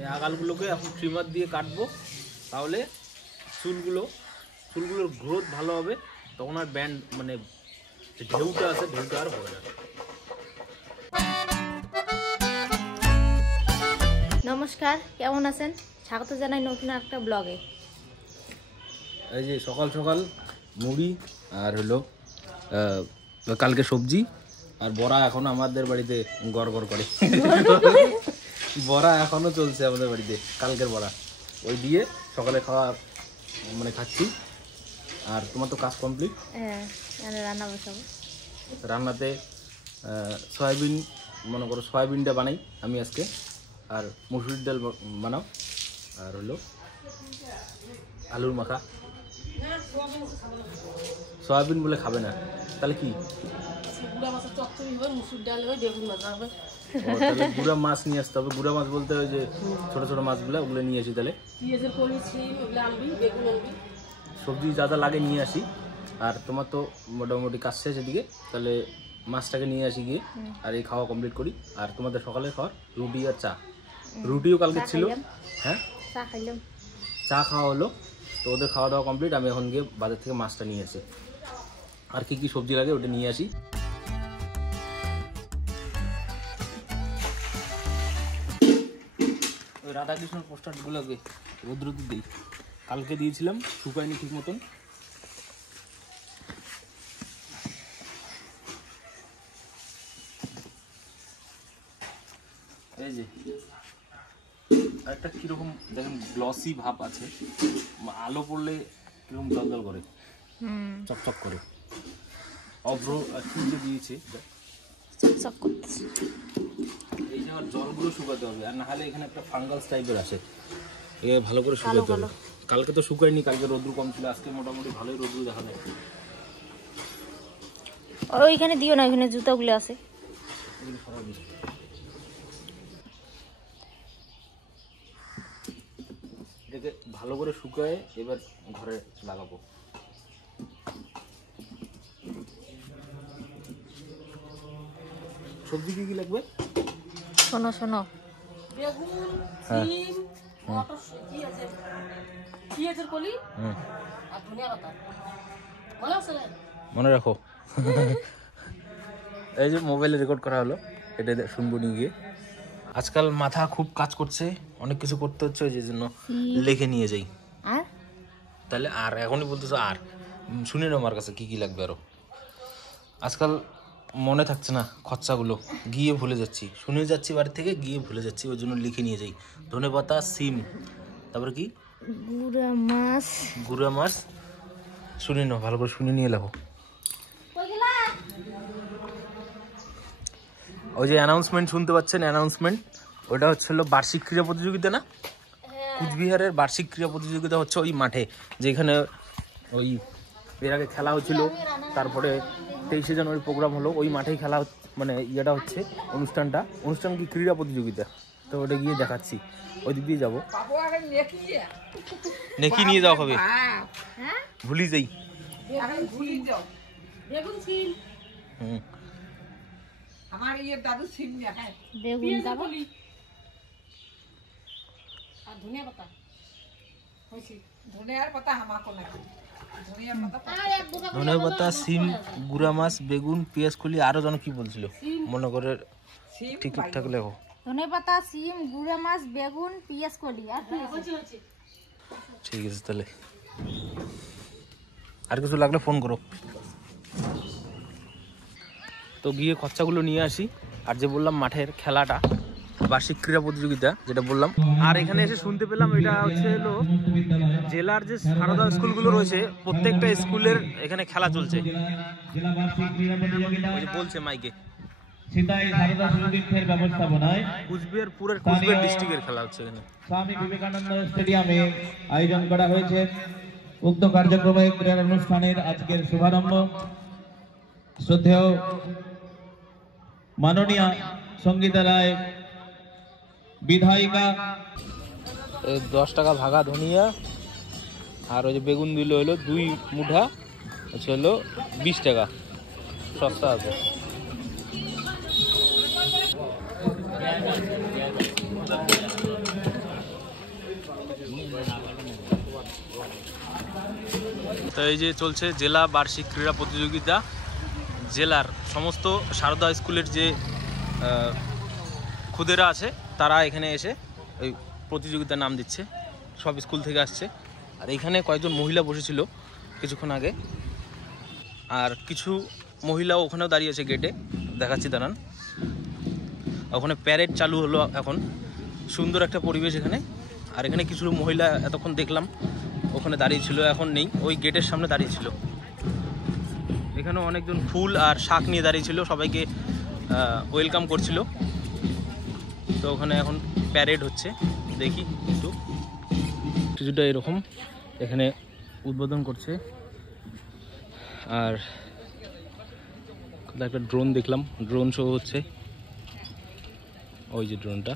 এই আগালগুলোকে এখন ট্রিমার দিয়ে কাটবো, তাহলে চুলগুলোর গ্রোথ ভালো হবে, তখন আর ব্যান্ড মানে ঢেউটা আছে ঢেউটা আর হবে না। নমস্কার, কেমন আছেন? স্বাগত জানাই নতুন একটা ব্লগে। এই যে সকাল সকাল মুড়ি আর হলো কালকে সবজি আর বড়া এখনো আমাদের বাড়িতে গড়গড় করে। বড়া এখনো চলছে আমাদের বাড়িতে, কালকের বড়া ওই দিয়ে সকালে খাওয়া মানে খাচ্ছি। আর তোমার তো কাজ কমপ্লিট? হ্যাঁ, রান্না বসাবো। রান্নাতে সয়াবিন, মনে করো সয়াবিনটা বানাই আমি আজকে, আর মুসুরির ডাল বানাও, আর হলো আলুর মাখা। সয়াবিন বলে খাবে না, তাহলে কি? গুড়া মাছ নিয়ে আসতে হবে। গুড়া মাছ বলতে ওই যে ছোট ছোট মাছগুলো, ওগুলো নিয়ে আসি। তাহলে সবজি যা যা লাগে নিয়ে আসি। আর তোমার তো মোটামুটি কাজ শেষ এদিকে, তাহলে মাছটাকে নিয়ে আসি গিয়ে, আর এই খাওয়া কমপ্লিট করি। আর তোমাদের সকালে খাওয়ার রুটি আর চা। রুটিও কালকে ছিল। হ্যাঁ, চা খাওয়া হলো, তো ওদের খাওয়া দাওয়া কমপ্লিট। আমি এখন গিয়ে বাজার থেকে মাছটা নিয়ে আসি, আর কি কি সবজি লাগে ওটা নিয়ে আসি। ওই রাধাকৃষ্ণর পোস্টারগুলোকে রোদ্রুতে দিই, কালকে দিয়েছিলাম, শুকায়নি ঠিক মতন। এই যে একটা কিরকম দেখেন গ্লসি ভাব আছে, আলো পড়লে কিরকম জলজল করে, চকচক করে। অভ্র কি যে দিয়েছে, এই যে জলগুলো শুকাতে হবে, আর না হলে এখানে একটা ফাঙ্গাস টাইপের আসে, এ ভালো করে শুকাতে হবে। কালকে তো শুকায়নি, কালকে রোদ্রু কম ছিল, আজকে মোটামুটি ভালোই রোদ্রু দেখা যায়। ওইখানে দিও না, ওইখানে জুতাগুলো আছে। এটাকে ভালো করে শুকায় এবার ঘরে লাগাবো। সবজি কি কি লাগবে শোনো শোনো, মনে রাখো। এই যে মোবাইলে রেকর্ড করা হলো, এটা শুনবো নিয়ে গিয়ে। আজকাল মাথা খুব কাজ করছে, অনেক কিছু করতে হচ্ছে, ওই জন্য লিখে নিয়ে যাই। আর তাহলে আর এখনই বলতেছো, আর শুনে নাও আমার কাছে কি কি লাগবে। আরো আজকাল মনে থাকছে না খরচাগুলো, গিয়ে ভুলে যাচ্ছি, শুনে যাচ্ছি বাড়ি থেকে, গিয়ে ভুলে যাচ্ছি, ওই জন্য লিখে নিয়ে যাই। ধনেপাতা, সিম, তারপরে কি গুড়া মাছ। শুনে নাও, ভালো করে শুনে নিয়ে লেখো। ওই যে অ্যানাউন্সমেন্ট শুনতে পাচ্ছেন, অ্যানাউন্সমেন্ট, ওটা হচ্ছিল বার্ষিক ক্রীড়া প্রতিযোগিতা না, কুচবিহারের বার্ষিক ক্রীড়া প্রতিযোগিতা হচ্ছে ওই মাঠে, যেখানে ওই এর আগে খেলা হচ্ছিল, তারপরে 23শে জানুয়ারি প্রোগ্রাম হলো, ওই মাঠেই খেলা, মানে ইয়েটা হচ্ছে অনুষ্ঠান কি ক্রীড়া প্রতিযোগিতা, তো ওটা গিয়ে দেখাচ্ছি। ওই দিক দিয়ে যাবো, নেকি নিয়ে যাওয়া হবে, ভুলি যাই। আমার ইয়ের দাদু সিম দেখায়, বেগুন দাও আর ধনিয়া পাতা হইছে, ধনিয়ার পাতা হামাকো নাকি, ধনিয়া পাতা, সিম, গুড়া মাছ, বেগুন, পেঁয়াজ কলি, আরো যেন কি বলছিল, মনে করে ঠিকঠাক লেখো। ধনিয়া পাতা, সিম, গুড়া মাছ, বেগুন, পেঁয়াজ কলি, আর ঠিক আছে। তাহলে আর কিছু লাগলে ফোন করো। তো গিয়ে খরচাগুলো নিয়ে আসি। আর যে বললাম মাঠের খেলাটা, বার্ষিক ক্রীড়া প্রতিযোগিতা যেটা বললাম, আর এখানে এসে শুনতে পেলাম এটা হচ্ছে হলো জেলার যে সারদা স্কুলগুলো রয়েছে, প্রত্যেকটা স্কুলের এখানে খেলা চলছে, বলছে মাইকে। কুচবিহার পুরো কুচবিহার ডিস্ট্রিক্টের খেলা হচ্ছে এখানে। স্বামী বিবেকানন্দ স্টেডিয়ামে আয়োজন করা হয়েছে উক্ত কার্যক্রমে ক্রীড়া অনুষ্ঠানের আজকের শুভারম্ভ শ্রদ্ধেয় মাননীয় সঙ্গীতালয় বিধায়িকা। 10 টাকা ভাগা ধনিয়া, আর ওই যে বেগুন দিল হলো 2 মুঠা, হচ্ছে হলো 20 টাকা, সস্তা আছে। তো এই যে চলছে জেলা বার্ষিক ক্রীড়া প্রতিযোগিতা। জেলার সমস্ত সারদা স্কুলের যে খুদেরা আছে তারা এখানে এসে ওই প্রতিযোগিতার নাম দিচ্ছে, সব স্কুল থেকে আসছে। আর এখানে কয়েকজন মহিলা বসেছিল কিছুক্ষণ আগে, আর কিছু মহিলা ওখানেও দাঁড়িয়েছে গেটে, দেখাচ্ছি দাঁড়ান। ওখানে প্যারেড চালু হলো এখন, সুন্দর একটা পরিবেশ এখানে। আর এখানে কিছু মহিলা এতক্ষণ দেখলাম ওখানে দাঁড়িয়ে ছিল, এখন নেই, ওই গেটের সামনে দাঁড়িয়ে ছিল। এখানেও অনেকজন ফুল আর শাক নিয়ে দাঁড়িয়ে ছিল, সবাইকে ওয়েলকাম করছিল। তো ওখানে এখন প্যারেড হচ্ছে, দেখি একটু কিছুটা এরকম এখানে উদ্বোধন করছে। আর একটা ড্রোন দেখলাম, ড্রোন শো হচ্ছে, ওই যে ড্রোনটা।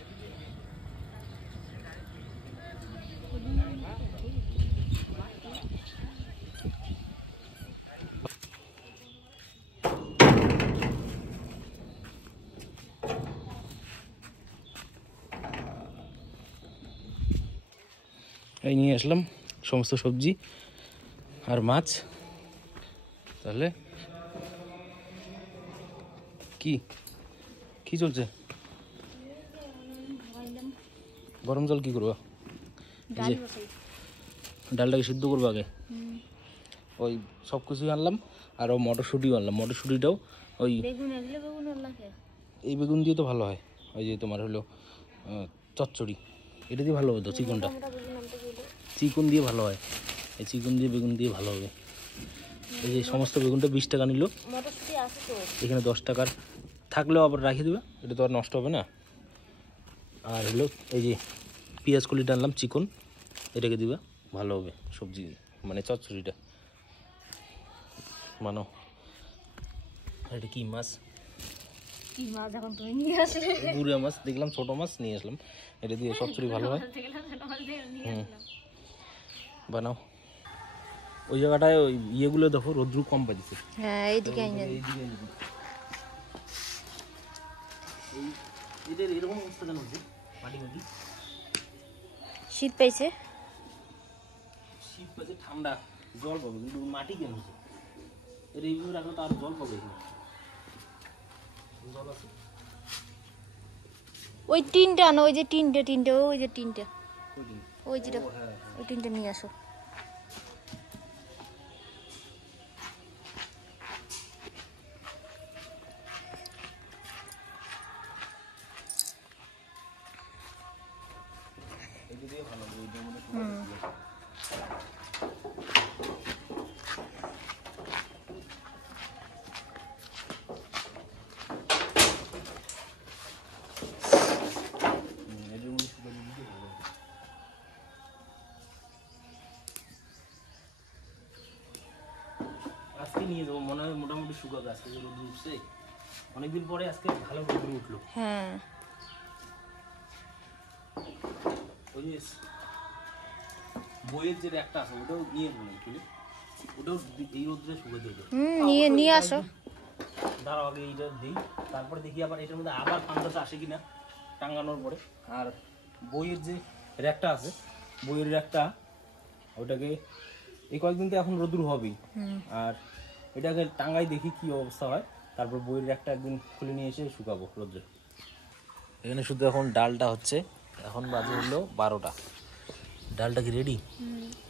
এই নিয়ে আসলাম সমস্ত সবজি আর মাছ। তাহলে কি কি চলছে? গরম জল কি করবো? ডালটাকে সিদ্ধ করবো আগে। ওই সব কিছুই আনলাম, আর ও মটরশুঁটিও আনলাম। মটরশুঁটিটাও ওই এই বেগুন দিয়ে তো ভালো হয়, ওই যে তোমার হলো চচ্চড়ি, এটা দিয়ে ভালো হবে তো। চিকনটা চিকন দিয়ে ভালো হয়, এই চিকন দিয়ে বেগুন দিয়ে ভালো হবে। এই যে সমস্ত বেগুনটা 20 টাকা নিল, এখানে 10 টাকার থাকলেও আবার রাখিয়ে দেবে, এটা তো আর নষ্ট হবে না। আর হলো এই যে পেঁয়াজ কলিটা আনলাম চিকন, এটাকে দিবা, ভালো হবে সবজি মানে চচ্চড়িটা মানো। আর এটা কি মাছ? গুড়া মাছ দেখলাম, ছোট মাছ নিয়ে আসলাম, এটা দিয়ে চচ্চড়ি ভালো হয়। বানাও। ওই জায়গাটায় ওই ইয়েগুলো দেখো, রোদ্রু কম পাইছে। হ্যাঁ এইদিকে এরকম অবস্থা কেন হচ্ছে? মাটি মাটি শীত পাইছে, শীত পাইছে, ঠান্ডা জল পাবে, কিন্তু মাটি কেন হচ্ছে? এর এইভাবে রাখলে তো আরো জল পাবে, জল আছে। ওই টিনটা আনো, ওই যে টিনটা ওই যে টিনটা, ওই যেটা ওই টিনটা নিয়ে আসো। আজকে নিয়ে যাবো, মনে হয় মোটামুটি শুকাবে। আজকে যে রোদ উঠছে অনেকদিন পরে, আজকে ভালো রোদ উঠলো। হ্যাঁ ওই যে বইয়ের যে একটা আছে ওটাও নিয়ে যাবো, ওটাও এই রোদ্রে শুকাতে হবে। নিয়ে আসো। দাঁড়াও আগে এইটা দিই, তারপরে দেখি আবার এটার মধ্যে আবার পান্তাটা আসে কিনা টাঙ্গানোর পরে। আর বইয়ের যে র্যাকটা আছে, বইয়ের র্যাকটা ওটাকে এই কয়েকদিন তো এখন রোদ্রু হবেই, আর এটাকে টাঙ্গাই দেখি কি অবস্থা হয়। তারপর বইয়ের র্যাকটা একদিন খুলে নিয়ে এসে শুকাবো রোদ্রে। এখানে শুধু এখন ডালটা হচ্ছে, এখন বাজে হলো 12টা। ডালটা কি রেডি?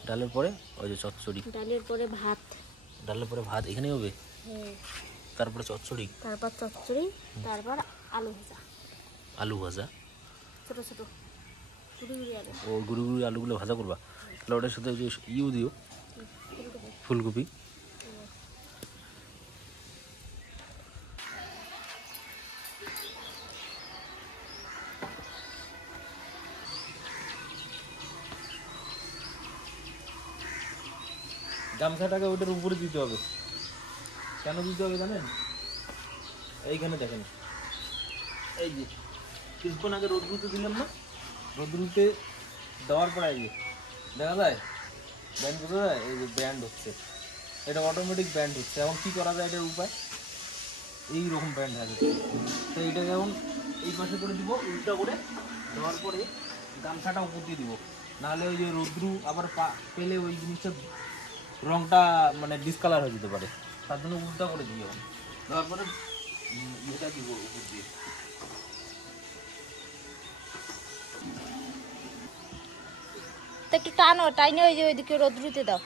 ডালের পরে ওই যে চচ্চড়ি, ডালের পরে ভাত, ডালের পরে ভাত এখানেই হবে, তারপরে চচ্চড়ি, তারপর চচ্চড়ি, তারপর আলু ভাজা। আলু ভাজা ছোট ছোট গুড়ি গুড়ি আলু, ও গুঁড়ি গুঁড়ি আলুগুলো ভাজা করবা। তাহলে ওটার সাথে যে ইউ দিও, ফুলকপি। গামছাটাকে ওটার উপরে দিতে হবে। কেন দিতে হবে জানেন? এইখানে দেখেন, এই যে কিছুক্ষণ আগে রোদ্রুতে দিলাম না, রোদ্রুতে দেওয়ার পরে এই যে দেখা যায় ব্যান্ড, বোঝা যায়? এই যে ব্যান্ড হচ্ছে, এটা অটোমেটিক ব্যান্ড হচ্ছে। এখন কী করা যায় এটার উপায়? এইরকম ব্যান্ড থাকে, তো এইটাকে এখন এই পাশে করে দিব, উল্টা করে দেওয়ার পরে গামছাটা উপর দিয়ে দিব, নাহলে ওই যে রোদ্রু আবার পেলে ওই জিনিসটা রংটা মানে ডিসকালার হয়ে যেতে পারে, তার জন্য উল্টা করে দিই এখন। তারপরে এটা দিব উপর দিয়ে। একটু টানো, টাইনে ওই যে ওইদিকে রোদ্রুতে দাও।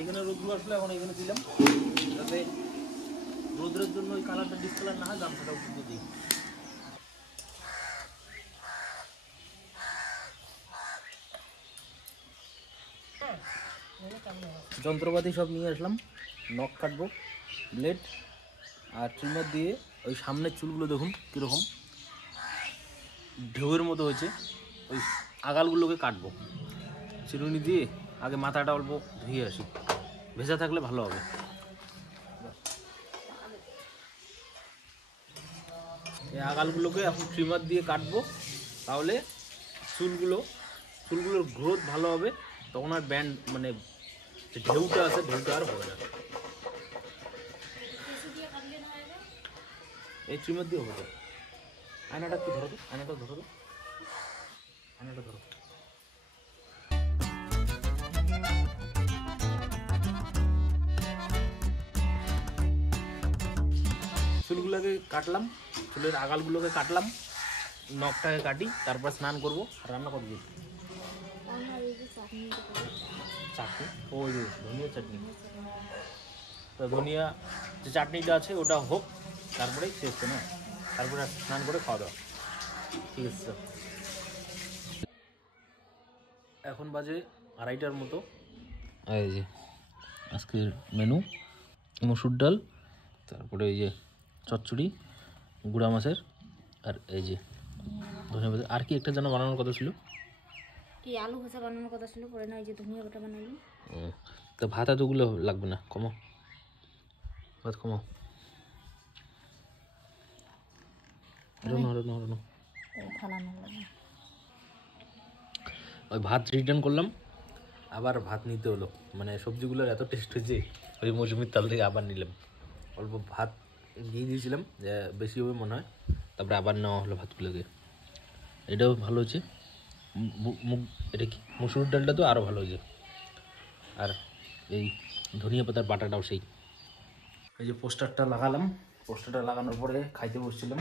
এখানে রোদ্রু আসলে এখন এখানে দিলাম, যাতে রোদ্রের জন্য ওই কালারটা ডিসকালার না হয়, গামছাটা উপরে দিই। যন্ত্রপাতি সব নিয়ে আসলাম, নখ কাটবো, ব্লেড আর ট্রিমার দিয়ে ওই সামনের চুলগুলো দেখুন কীরকম ঢেউয়ের মতো হয়েছে, ওই আগালগুলোকে কাটবো। চিরুনি দিয়ে আগে মাথাটা অল্প ধুয়ে আসি, ভেজা থাকলে ভালো হবে। এই আগালগুলোকে এখন ট্রিমার দিয়ে কাটবো, তাহলে চুলগুলোর গ্রোথ ভালো হবে, তখন আর ব্যান্ড মানে ঢেউটা আছে ঢেউটা আর হবে না। এই ট্রিমার দিয়ে হবে। আয়নাটা একটু ধরো তো, আয়নাটা ধরো তো, আয়নাটা ধরো। চুলগুলোকে কাটলাম, চুলের আগালগুলোকে কাটলাম, নখটাকে কাটি, তারপর স্নান করবো। রান্না করবো চাটনি, ওই ধনিয়া চাটনি। তো ধনিয়া যে চাটনিটা আছে ওটা হোক, তারপরে শেষ না, তারপরে স্নান করে খাওয়া দাওয়া। ঠিক আছে স্যার। এখন বাজে 2:30টার মতো। এই যে আজকের মেনু, মসুর ডাল, তারপরে এই যে চচ্চড়ি গুঁড়া মাছের, আর এই যে ধনিয়া পাতা। আর কি একটা যেন বানানোর কথা ছিল, কি আলু ভাজা বানানোর কথা ছিল, পরে না এই যে ধনিয়া বাটা বানাইলাম। তো ভাত এতগুলো লাগবে না, কমো ভাত কমো। ওই ভাত রিটার্ন করলাম, আবার ভাত নিতে হলো, মানে সবজিগুলোর এত টেস্ট হয়েছে, ওই মৌসুমির তাল থেকে আবার নিলাম। অল্প ভাত দিয়ে দিয়েছিলাম, যে বেশি হবে মনে হয়, তারপরে আবার নেওয়া হলো ভাতগুলোকে। এটাও ভালো হয়েছে, এটা কি মসুর ডালটা তো আরও ভালো হয়েছে। আর এই ধনিয়া পাতার বাটাটাও সেই। এই যে পোস্টারটা লাগালাম, পোস্টারটা লাগানোর পরে খাইতে বসছিলাম।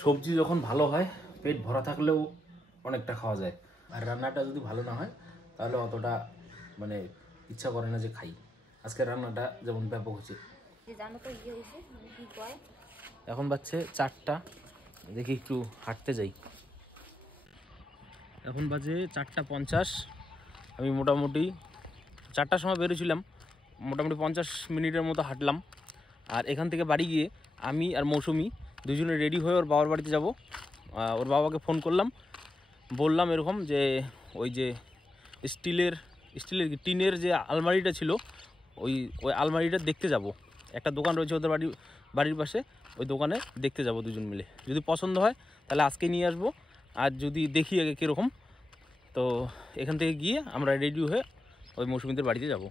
সবজি যখন ভালো হয়, পেট ভরা থাকলেও অনেকটা খাওয়া যায়, আর রান্নাটা যদি ভালো না হয় তাহলে অতটা মানে ইচ্ছা করে না যে খাই। আজকে রান্নাটা যেমন ব্যাপক হচ্ছে। এখন বাজছে 4টা, দেখি একটু হাঁটতে যাই। এখন বাজে 4:50। আমি মোটামুটি 4টার সময় বেরোছিলাম, মোটামুটি 50 মিনিটের মতো হাঁটলাম। আর এখান থেকে বাড়ি গিয়ে আমি আর মৌসুমি দুজনে রেডি হয়ে ওর বাবার বাড়িতে যাব। ওর বাবাকে ফোন করলাম, বললাম এরকম যে ওই যে স্টিলের টিনের যে আলমারিটা ছিল, ওই আলমারিটা দেখতে যাব। একটা দোকান রয়েছে ওদের বাড়ির পাশে, ওই দোকানে দেখতে যাব দুজন মিলে। যদি পছন্দ হয় তাহলে আজকে নিয়ে আসবো, আর যদি দেখি আগে কীরকম, তো এখান থেকে গিয়ে আমরা রেডি হয়ে ওই মৌসুমীদের বাড়িতে যাব।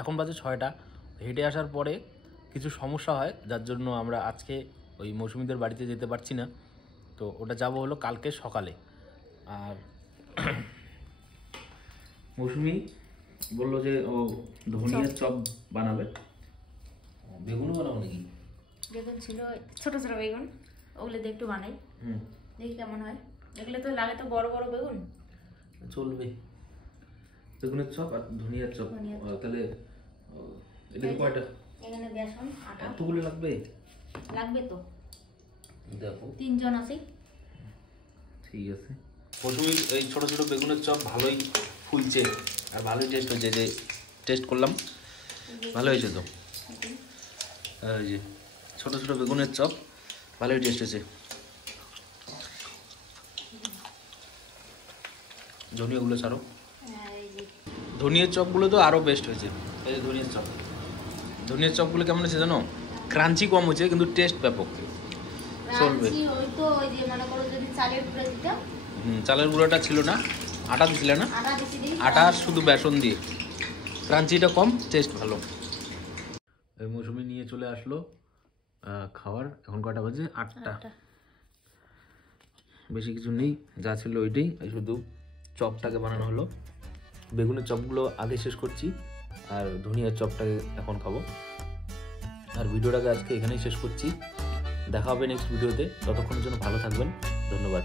এখন বাজে 6টা। হেঁটে আসার পরে কিছু সমস্যা হয়, যার জন্য আমরা আজকে ওই মৌসুমীদের বাড়িতে যেতে পারছি না। তো ওটা যাব হলো কালকে সকালে। আর মৌসুমী বললো যে ও ধনিয়ার চপ বানাবে। বেগুনও বানাবো নাকি? বেগুন ছিল, ছোট ছোট বেগুন, ওগুলো দিয়ে একটু বানাই, দেখি কেমন হয়। এগুলো তো লাগে তো বড় বড় বেগুন, চলবে। বেগুনের চপ আর ধনিয়ার চপ, তাহলে এটা কয়টা? এখানে বেসন আটা এতগুলো লাগবে? লাগবে তো, দেখো 3 জন আছি। ঠিক আছে। মৌসুমীর এই ছোটো ছোটো বেগুনের চপ ভালোই ফুলছে আর ভালোই টেস্ট হয়েছে। যে টেস্ট করলাম, ভালো হয়েছে তো। এই যে ছোটো ছোটো বেগুনের চপ ভালোই টেস্ট হয়েছে। ধনিয়াগুলো ছাড়ো, ধনিয়ার চপগুলো তো আরও বেস্ট হয়েছে। এই যে ধনিয়ার চপগুলো কেমন হয়েছে জানো? ক্রাঞ্চি কম হয়েছে, কিন্তু টেস্ট ব্যাপক, চলবে। ওই তো ওই যে মনে করো যদি চালের গুঁড়া দিতাম, চালের গুঁড়োটা ছিল না, আটা দিছিলে না? আটা বেশি দিই। আটা আর শুধু বেসন দিয়ে, ক্রাঞ্চিটা কম, টেস্ট ভালো। এই মৌসুমি নিয়ে চলে আসলো খাবার। এখন কয়টা বাজে? 8টা। বেশি কিছু নেই, যা ছিল ওইটাই, শুধু চপটাকে বানানো হলো। বেগুনের চপগুলো আগে শেষ করছি, আর ধনিয়ার চপটাকে এখন খাবো। আর ভিডিওটাকে আজকে এখানেই শেষ করছি। দেখা হবে নেক্সট ভিডিওতে, ততক্ষণের জন্য ভালো থাকবেন, ধন্যবাদ।